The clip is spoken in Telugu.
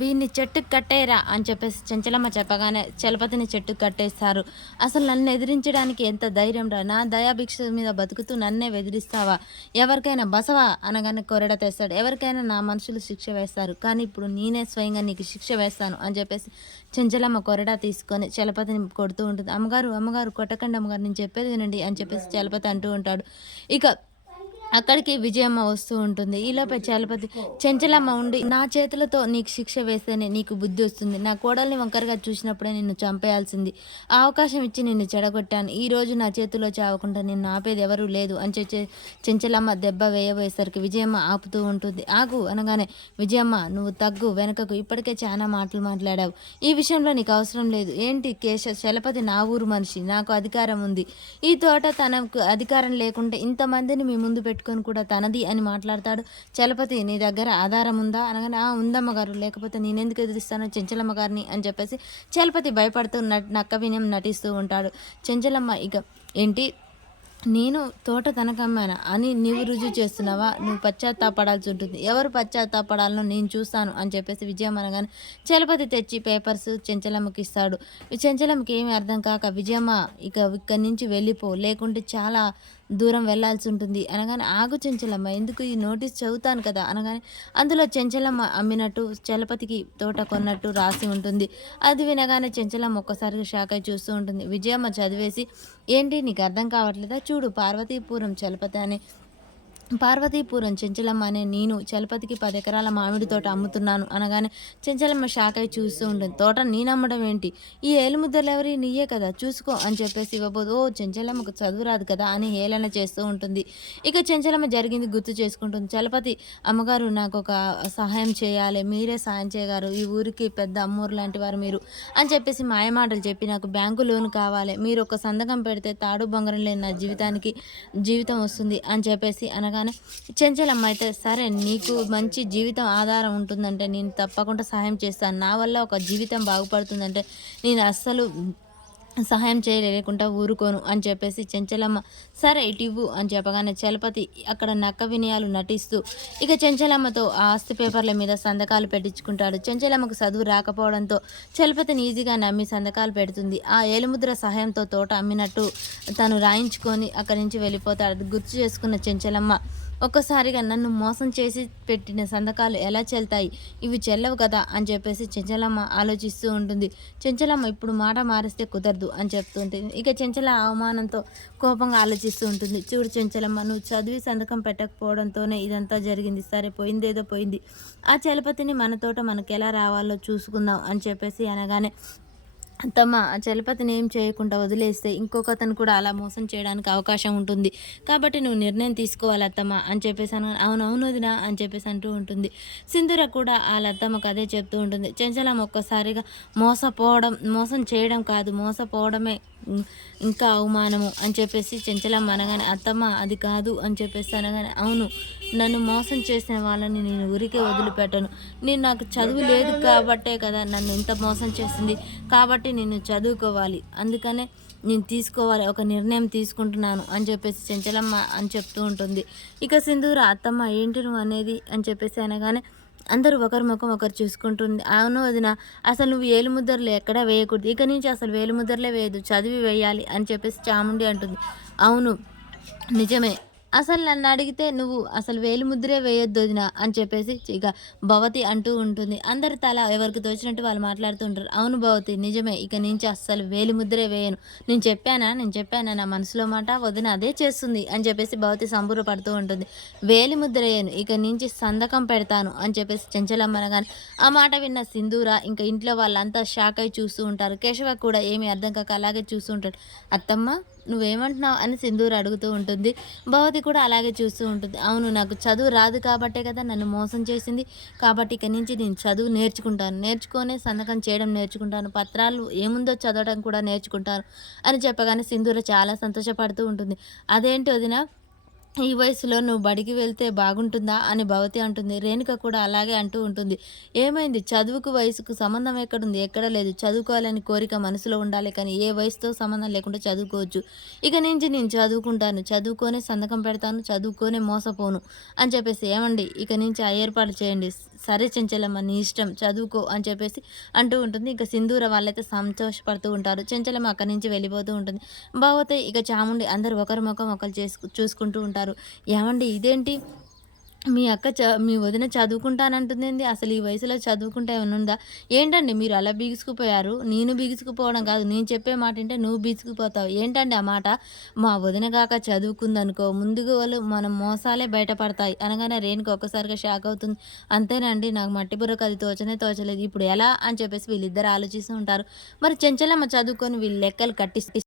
వీడిని చెట్టుకి కట్టేయరా అని చెప్పేసి చెంచలమ్మ చెప్పగానే చలపతిని చెట్టుకి కట్టేస్తారు. అసలు నన్ను ఎదిరించడానికి ఎంత ధైర్యం రా, నా దయాభిక్ష మీద బతుకుతూ నన్నే బెదిరిస్తావా, ఎవరికైనా బసవా అనగానే కొరడ తెస్తాడు. ఎవరికైనా నా మనుషులు శిక్ష వేస్తారు, కానీ ఇప్పుడు నేనే స్వయంగా నీకు శిక్ష వేస్తాను అని చెప్పేసి చెంచలమ్మ కొరడా తీసుకొని చలపతిని కొడుతూ ఉంటుంది. అమ్మగారు అమ్మగారు కొట్టకండి అమ్మగారు, నేను చెప్పేది వినండి అని చెప్పేసి చలపతి అంటూ ఉంటాడు. ఇక అక్కడికి విజయమ్మ వస్తూ ఉంటుంది. ఈలోపే చలపతి చెంచలమ్మ ఉండి నా చేతులతో నీకు శిక్ష వేస్తేనే నీకు బుద్ధి వస్తుంది, నా కోడల్ని వంకరగా చూసినప్పుడే నిన్ను చంపేయాల్సింది, ఆ అవకాశం ఇచ్చి నిన్ను చెడగొట్టాను, ఈ రోజు నా చేతిలో చావకుండా నిన్ను ఆపేది ఎవరూ లేదు అని చెంచలమ్మ దెబ్బ వేయబోయేసరికి విజయమ్మ ఆపుతూ ఉంటుంది. ఆగు అనగానే విజయమ్మ నువ్వు తగ్గు, వెనకకు, ఇప్పటికే చాలా మాటలు మాట్లాడావు, ఈ విషయంలో నీకు అవసరం లేదు. ఏంటి చలపతి నా ఊరు మనిషి, నాకు అధికారం ఉంది, ఈ తోట తనకు అధికారం లేకుంటే ఇంతమందిని మీ ముందు పెట్టుకొని కూడా తనది అని మాట్లాడతాడు. చలపతి నీ దగ్గర ఆధారం ఉందా అనగానే ఉందమ్మ గారు, లేకపోతే నేనెందుకు ఎదిరిస్తాను చెంచలమ్మ గారిని అని చెప్పేసి చలపతి భయపడుతూ నక్క వినయం నటిస్తూ ఉంటాడు. చెంచలమ్మ ఇక ఏంటి నేను తోట తనకమ్మానా అని నీవు రుజువు చేస్తున్నావా, నువ్వు పశ్చాత్తాపడాల్సి ఉంటుంది, ఎవరు పశ్చాత్తాపడాలనో నేను చూస్తాను అని చెప్పేసి విజయం అనగానే చలపతి తెచ్చి పేపర్స్ చెంచలమ్మకి ఇస్తాడు. చెంచలమ్మకి ఏమీ అర్థం కాక విజయమ్మ ఇక్కడి నుంచి వెళ్ళిపో, లేకుంటే చాలా దూరం వెళ్లాల్సి ఉంటుంది అనగానే ఆగు చెంచలమ్మ, ఎందుకు ఈ నోటీస్ చదువుతాను కదా అనగానే అందులో చెంచలమ్మ అమ్మినట్టు చలపతికి తోట కొన్నట్టు రాసి ఉంటుంది. అది వినగానే చెంచలమ్మ ఒక్కసారిగా షాక్ అయి చూస్తూ ఉంటుంది. విజయమ్మ చదివేసి ఏంటి నీకు అర్థం కావట్లేదా, చూడు పార్వతీపురం చలపతి అని, పార్వతీపురం చెంచలమ్మ అనే నేను చలపతికి 10 ఎకరాల మామిడి తోట అమ్ముతున్నాను అనగానే చెంచలమ్మ షాక్ అయి చూస్తూ ఉంటుంది. తోట నేనమ్మడం ఏంటి, ఈ ఏలుముద్దలు ఎవరి, నీయే కదా చూసుకో అని చెప్పేసి ఇవ్వబోదు. ఓ చెంచలమ్మకు చదువు రాదు కదా అని హేళన చేస్తూ ఉంటుంది. ఇక చెంచలమ్మ జరిగింది గుర్తు చేసుకుంటుంది. చలపతి అమ్మగారు నాకు ఒక సహాయం చేయాలి, మీరే సాయం చేయగారు, ఈ ఊరికి పెద్ద అమ్మూరు లాంటి వారు మీరు అని చెప్పేసి మాయమాటలు చెప్పి నాకు బ్యాంకు లోన్ కావాలి, మీరు ఒక సంతకం పెడితే తాడు బంగారం లేని నా జీవితం వస్తుంది అని చెప్పేసి అనగా చెంచలమ్మ అయితే సరే నీకు మంచి జీవితం ఆధారం ఉంటుందంటే నేను తప్పకుండా సహాయం చేస్తాను, నా వల్ల ఒక జీవితం బాగుపడుతుందంటే నేను అస్సలు సహాయం చేయలేకుండా ఊరుకోను అని చెప్పేసి చెంచలమ్మ సరే ఇటు ఇవ్వు అని చెప్పగానే చలపతి అక్కడ నక్క వినయాలు నటిస్తూ ఇక చెంచలమ్మతో ఆ ఆస్తి పేపర్ల మీద సంతకాలు పెట్టించుకుంటాడు. చెంచలమ్మకు చదువు రాకపోవడంతో చలపతిని ఈజీగా నమ్మి సంతకాలు పెడుతుంది. ఆ ఏలుముద్ర సహాయంతో తోట అమ్మినట్టు తను రాయించుకొని అక్కడి నుంచి వెళ్ళిపోతాడు. గుర్తు చేసుకున్న చెంచలమ్మ ఒక్కసారిగా నన్ను మోసం చేసి పెట్టిన సంతకాలు ఎలా చెల్తాయి, ఇవి చెల్లవు కదా అని చెప్పేసి చెంచలమ్మ ఆలోచిస్తూ ఉంటుంది. చెంచలమ్మ ఇప్పుడు మాట మారిస్తే కుదరదు అని చెప్తుంటుంది. ఇక చెంచల అవమానంతో కోపంగా ఆలోచిస్తూ ఉంటుంది. చూడు చెంచలమ్మ, నువ్వు చదివి సంతకం పెట్టకపోవడంతోనే ఇదంతా జరిగింది, సరే పోయిందేదో పోయింది, ఆ చలపతిని మన తోట మనకు ఎలా రావాలో చూసుకుందాం అని చెప్పేసి అనగానే తమ చలపతిని ఏం చేయకుండా వదిలేస్తే ఇంకొకతను కూడా అలా మోసం చేయడానికి అవకాశం ఉంటుంది, కాబట్టి నువ్వు నిర్ణయం తీసుకోవాలి అత్తమ్మ అని చెప్పేసి అవునవును వదినా అని చెప్పేసి అంటూ ఉంటుంది. సింధూర కూడా ఆ లత్తమ్మకు అదే చెప్తూ ఉంటుంది. చెంచలం ఒక్కసారిగా మోసం చేయడం కాదు, మోసపోవడమే ఇంకా అవమానము అని చెప్పేసి చెంచలమ్మ అనగానే అత్తమ్మ అది కాదు అని చెప్పేసి అనగానే అవును, నన్ను మోసం చేసిన వాళ్ళని నేను ఊరికే వదిలిపెట్టను, నేను నాకు చదువు లేదు కాబట్టే కదా నన్ను ఇంత మోసం చేసింది, కాబట్టి నేను చదువుకోవాలి, అందుకనే నేను తీసుకోవాలి, ఒక నిర్ణయం తీసుకుంటున్నాను అని చెప్పేసి చెంచలమ్మ అని చెప్తూ ఉంటుంది. ఇక సింధూర అత్తమ్మ ఏంటి నువ్వు అనేది అని చెప్పేసి అనగానే అందరూ ఒకరి ముఖం ఒకరు చూసుకుంటుంది. అవును వదిన, అసలు నువ్వు ఏలుముద్రలు ఎక్కడా వేయకూడదు, ఇక నుంచి అసలు వేలుముద్రలే వేయదు, చదివి వేయాలి అని చెప్పేసి చాముండి అంటుంది. అవును నిజమే, అసలు నన్ను అడిగితే నువ్వు అసలు వేలిముద్రే వేయొద్దు వదిన అని చెప్పేసి ఇక భవతి అంటూ ఉంటుంది. అందరి తల ఎవరికి తోచినట్టు వాళ్ళు మాట్లాడుతూ ఉంటారు. అవును భవతి నిజమే, ఇక నుంచి అస్సలు వేలిముద్రే వేయను, నేను చెప్పానా నా మనసులో మాట, వదిన అదే చేస్తుంది అని చెప్పేసి భవతి సంబూరపడుతూ ఉంటుంది. వేలిముద్ర వేయను, ఇక నుంచి సంతకం పెడతాను అని చెప్పేసి చెంచలమ్మ అనగానే ఆ మాట విన్న సింధూర ఇంకా ఇంట్లో వాళ్ళంతా షాక్ అయి చూస్తూ ఉంటారు. కేశవ కూడా ఏమీ అర్థం కాక అలాగే చూస్తూ ఉంటాడు. అత్తమ్మ నువ్వేమంటున్నావు అని సింధూర అడుగుతూ ఉంటుంది. భవతి కూడా అలాగే చూస్తూ ఉంటుంది. అవును, నాకు చదువు రాదు కాబట్టే కదా నన్ను మోసం చేసింది, కాబట్టి ఇక నుంచి నేను చదువు నేర్చుకొని సంతకం చేయడం నేర్చుకుంటాను, పత్రాలు ఏముందో చదవడం కూడా నేర్చుకుంటాను అని చెప్పగానే సింధూర చాలా సంతోషపడుతూ ఉంటుంది. అదేంటి వదిన ఈ వయసులో నువ్వు బడికి వెళ్తే బాగుంటుందా అని భవతి అంటుంది. రేణుక కూడా అలాగే అంటూ ఉంటుంది. ఏమైంది? చదువుకు వయసుకు సంబంధం ఎక్కడుంది? ఎక్కడ లేదు. చదువుకోవాలని కోరిక మనసులో ఉండాలి కానీ ఏ వయసుతో సంబంధం లేకుండా చదువుకోవచ్చు. ఇక నుంచి నేను చదువుకుంటాను. చదువుకొనే సంతకం పెడతాను. చదువుకొనే మోసపోను అని చెప్పేసి ఏమండి ఇక నుంచి ఆ ఏర్పాటు చేయండి. సరే చెంచలమ్మ నీ ఇష్టం చదువుకో అని చెప్పేసి అంటూ ఉంటుంది. ఇక సింధూర వాళ్ళైతే సంతోషపడుతూ ఉంటారు. చెంచలమ్మ అక్కడి నుంచి వెళ్ళిపోతూ ఉంటుంది. భవతి ఇక చాముండి అందరూ ఒకరి ముఖం ఒకరు చూసుకుంటూ ఉంటారు. ఏవండి ఇదేంటి? మీ వదిన చదువుకుంటానంటుందేంది? అసలు ఈ వయసులో చదువుకుంటే ఏమన్నా ఉందా? ఏంటండి మీరు అలా బిగుసుకుపోయారు? నేను బిగుసుకుపోవడం కాదు. నేను చెప్పే మాట ఇంటే నువ్వు బిగుసుకుపోతావు. ఏంటండి ఆ మాట? మా వదిన గాక చదువుకుందనుకో ముందుగా మనం మోసాలే బయటపడతాయి అనగానే రేణుక ఒక్కసారిగా షాక్ అవుతుంది. అంతేనండి నాకు మట్టి బుర్రకు అది తోచనే తోచలేదు. ఇప్పుడు ఎలా అని చెప్పేసి వీళ్ళిద్దరు ఆలోచిస్తూ ఉంటారు. మరి చెంచలమ్మ చదువుకొని వీళ్ళు లెక్కలు కట్టిస్తే